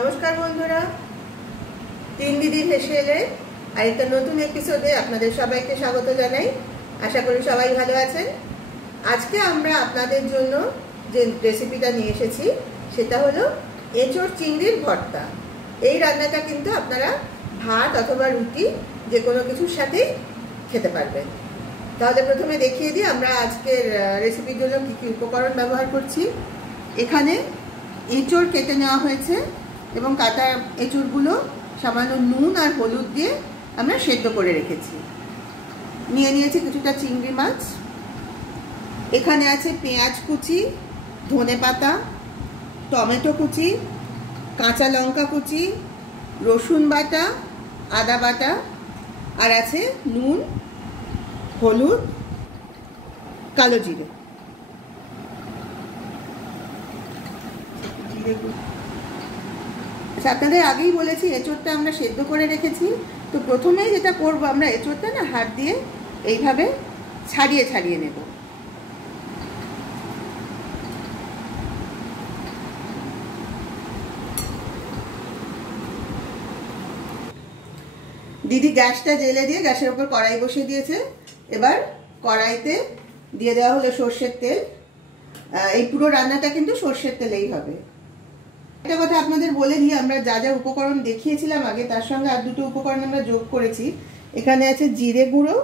नमस्कार बंधुरा तीन दिदिर हेसेले आरेकटा नतून एपिसोडे आपनादेर सबाइके स्वागत जानाई। आशा करी सबाई भालो आछेन। आजके आमरा आपनादेर जोन्नो जे रेसिपिटा निये एसेछि सेटा हलो एचोड़ चिंगड़िर भर्ता। এই রান্নাটা কিন্তু আপনারা ভাত অথবা রুটি যে কোনো কিছুর সাথে খেতে পারবেন। তাহলে প্রথমে দেখিয়ে দিই আমরা আজকের রেসিপির জন্য কি কি উপকরণ ব্যবহার করছি। এখানে এঁচোড় কেটে নেওয়া হয়েছে এবং কাটা এঁচোড়গুলো সামান্য নুন আর হলুদ দিয়ে আমরা সেদ্ধ করে রেখেছি। নিয়ে নিয়েছি কিছুটা চিংড়ি মাছ। এখানে আছে পেঁয়াজ কুচি, ধনেপাতা, টমেটো কুচি, কাঁচা লঙ্কা কুচি, রসুন বাটা, আদা বাটা, আর আছে নুন, হলুদ, কালো জিরে। আপনাদের আগেই বলেছি এঁচোড়টা আমরা সেদ্ধ করে রেখেছি। তো প্রথমেই যেটা করব আমরা এঁচোড়টা না হাত দিয়ে এইভাবে ছাড়িয়ে ছাড়িয়ে নেব। দিদি গ্যাসটা জ্বেলে দিয়ে গ্যাসের উপর কড়াই বসিয়ে দিয়েছে। এবার কড়াইতে দিয়ে দেওয়া হলো সরষের তেল। এই পুরো রান্নাটা কিন্তু সরষের তেলেই হবে। একটা কথা আপনাদের বলে দিই, আমরা যা যা উপকরণ দেখিয়েছিলাম আগে তার সঙ্গে আর দুটো উপকরণ আমরা যোগ করেছি। এখানে আছে জিরে গুঁড়ো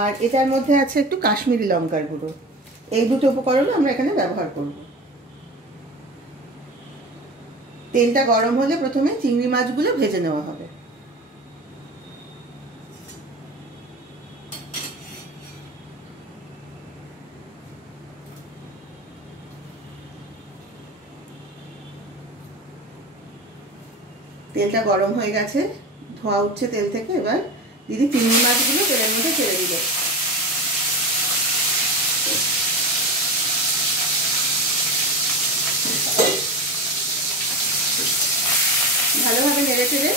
আর এটার মধ্যে আছে একটু কাশ্মীরি লঙ্কার গুঁড়ো। এই দুটো উপকরণ আমরা এখানে ব্যবহার করব। তেলটা গরম হলে প্রথমে চিংড়ি মাছগুলো ভেজে নেওয়া হবে। তেলটা গরম হয়ে গেছে, ধোয়া উঠছে তেল থেকে। এবার দিদি চিংড়ি মাছগুলো তেলের মধ্যে ছেড়ে দিল। ভালোভাবে নেড়ে চেড়ে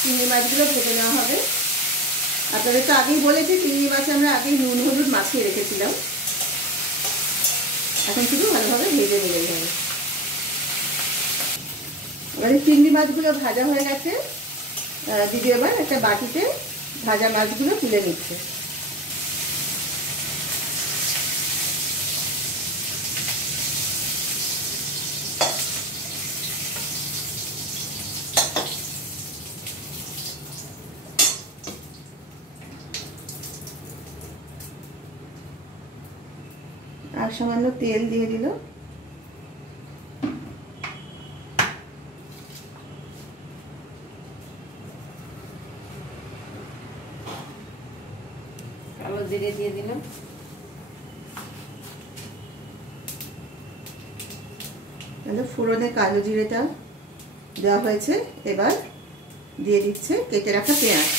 চিংড়ি মাছগুলো ভেজে নেওয়া হবে। আপনাদের তো আগেই বলেছি চিংড়ি মাছে আমরা আগেই নুন হলুদ মাখিয়ে রেখেছিলাম। এখন শুধু ভালোভাবে ভেজে নিলেই হবে। এবারে চিংড়ি মাছগুলো ভাজা হয়ে গেছে। দিদি এবার একটা বাটিতে ভাজা মাছগুলো তুলে নিচ্ছে। আর সামান্য তেল দিয়ে দিল। কালো জিরে দিয়ে দিলাম। তাহলে ফোড়নে কালো জিরেটা দেওয়া হয়েছে। এবার দিয়ে দিচ্ছে কেটে রাখা পেঁয়াজ।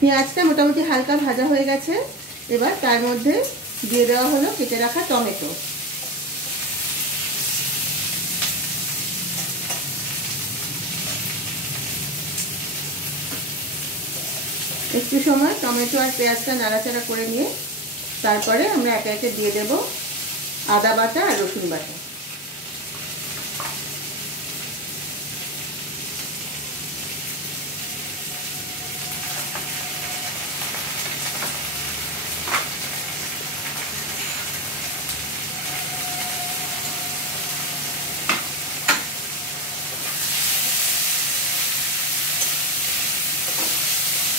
পেঁয়াজটা মোটামুটি হালকা ভাজা হয়ে গেছে। এবার তার মধ্যে দিয়ে দেওয়া হলো কেটে রাখা টমেটো। একটু সময় টমেটো আর পেঁয়াজটা নাড়াচাড়া করে নিয়ে তারপরে আমরা একে একে দিয়ে দেব আদা বাটা আর রসুন বাটা।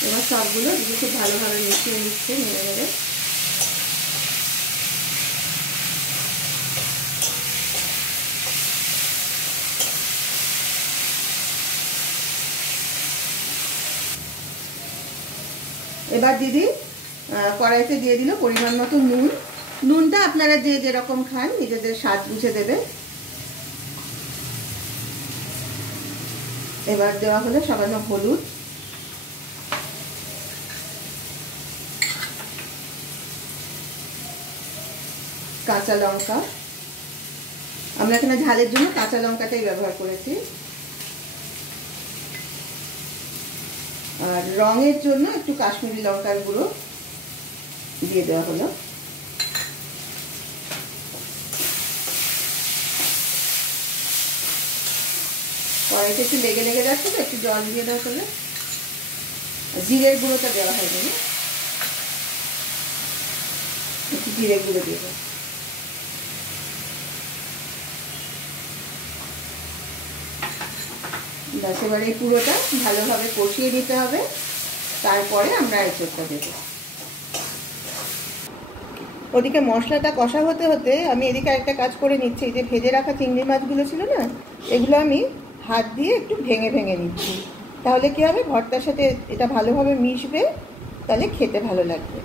এবার সবগুলো দিদি খুব ভালোভাবে মিশিয়ে নিচ্ছে নেড়ে নেড়ে। এবার দিদি কড়াইতে দিয়ে দিল পরিমাণ মতো নুন। নুনটা আপনারা যে যেরকম খান নিজেদের স্বাদ বুঝে দেবে। এবার দেওয়া হলো সামান্য হলুদ, কাঁচা লঙ্কা, আমরা এখানে ঝালের জন্য কাঁচা লঙ্কাটাই ব্যবহার করেছি, আর রঙের জন্য একটু কাশ্মীরি লঙ্কার গুঁড়ো দিয়ে দেওয়া হলো। কড়াইতে একটু লেগে লেগে যাচ্ছে তো, একটু জল দিয়ে দেওয়া হলো। জিরের গুঁড়োটা দেওয়া হয়নি, একটু জিরে গুঁড়ো দিয়ে দেবো। ব্যাস, এবার এই পুরোটা ভালোভাবে কষিয়ে দিতে হবে, তারপরে আমরা এঁচোড়টা দেবো। ওদিকে মশলাটা কষা হতে হতে আমি এদিকে একটা কাজ করে নিচ্ছি। যে ভেজে রাখা চিংড়ি মাছগুলো ছিল না, এগুলো আমি হাত দিয়ে একটু ভেঙে ভেঙে নিচ্ছি। তাহলে কি হবে, ভর্তার সাথে এটা ভালোভাবে মিশবে, তাহলে খেতে ভালো লাগবে।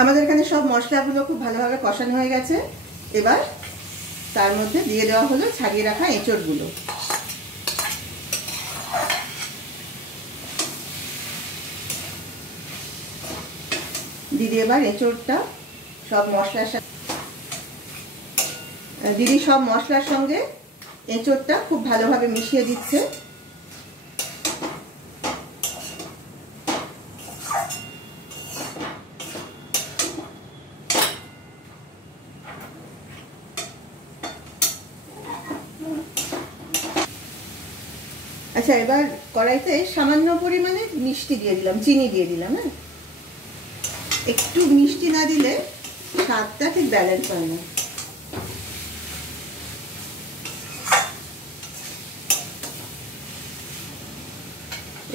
আমাদের এখানে সব মশলাগুলো খুব ভালোভাবে কষানো হয়ে গেছে। এবার তার মধ্যে দিয়ে দেওয়া হলো ছাড়িয়ে রাখা এঁচোড়গুলো। দিদি এবার এঁচোড়টা সব মশলার সাথে সব মশলার সঙ্গে এঁচোড়টা খুব ভালোভাবে মিশিয়ে দিচ্ছে। আচ্ছা, এবার কড়াইতে সামান্য পরিমাণে মিষ্টি দিয়ে দিলাম, চিনি দিয়ে দিলাম। হ্যাঁ, একটু মিষ্টি না দিলে স্বাদটা ঠিক ব্যালেন্স হয় না।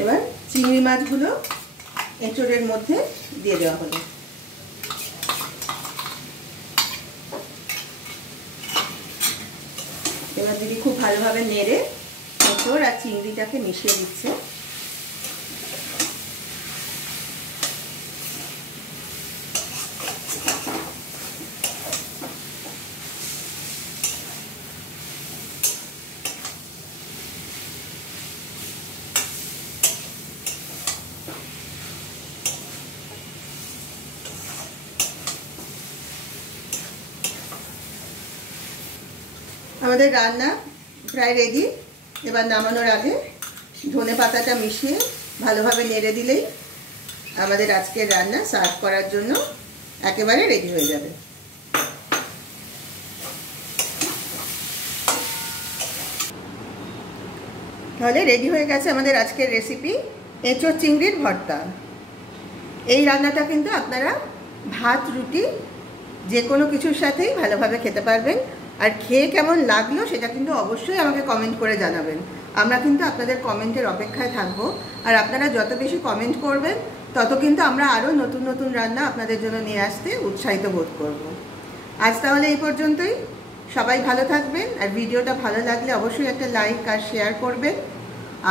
এবার চিংড়ি মাছগুলো এঁচোড়ের মধ্যে দিয়ে দেওয়া হলো। এবার দিদি খুব ভালোভাবে নেড়ে এঁচোড় আর চিংড়িটাকে মিশিয়ে দিচ্ছে। আমাদের রান্না প্রায় রেডি। এবার নামানোর আগে ধনে পাতাটা মিশিয়ে ভালোভাবে নেড়ে দিলেই আমাদের আজকের রান্না সার্ভ করার জন্য একেবারে রেডি হয়ে যাবে। তাহলে রেডি হয়ে গেছে আমাদের আজকের রেসিপি, এঁচোড় চিংড়ির ভর্তা। এই রান্নাটা কিন্তু আপনারা ভাত, রুটি যে কোনো কিছুর সাথেই ভালোভাবে খেতে পারবেন। আর খেয়ে কেমন লাগলো সেটা কিন্তু অবশ্যই আমাকে কমেন্ট করে জানাবেন। আমরা কিন্তু আপনাদের কমেন্টের অপেক্ষায় থাকবো। আর আপনারা যত বেশি কমেন্ট করবেন, তত কিন্তু আমরা আরও নতুন নতুন রান্না আপনাদের জন্য নিয়ে আসতে উৎসাহিত বোধ করব। আজ তাহলে এই পর্যন্তই। সবাই ভালো থাকবেন। আর ভিডিওটা ভালো লাগলে অবশ্যই একটা লাইক আর শেয়ার করবেন।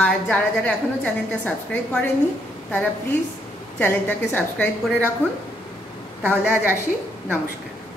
আর যারা যারা এখনও চ্যানেলটা সাবস্ক্রাইব করেননি, তারা প্লিজ চ্যানেলটাকে সাবস্ক্রাইব করে রাখুন। তাহলে আজ আসি, নমস্কার।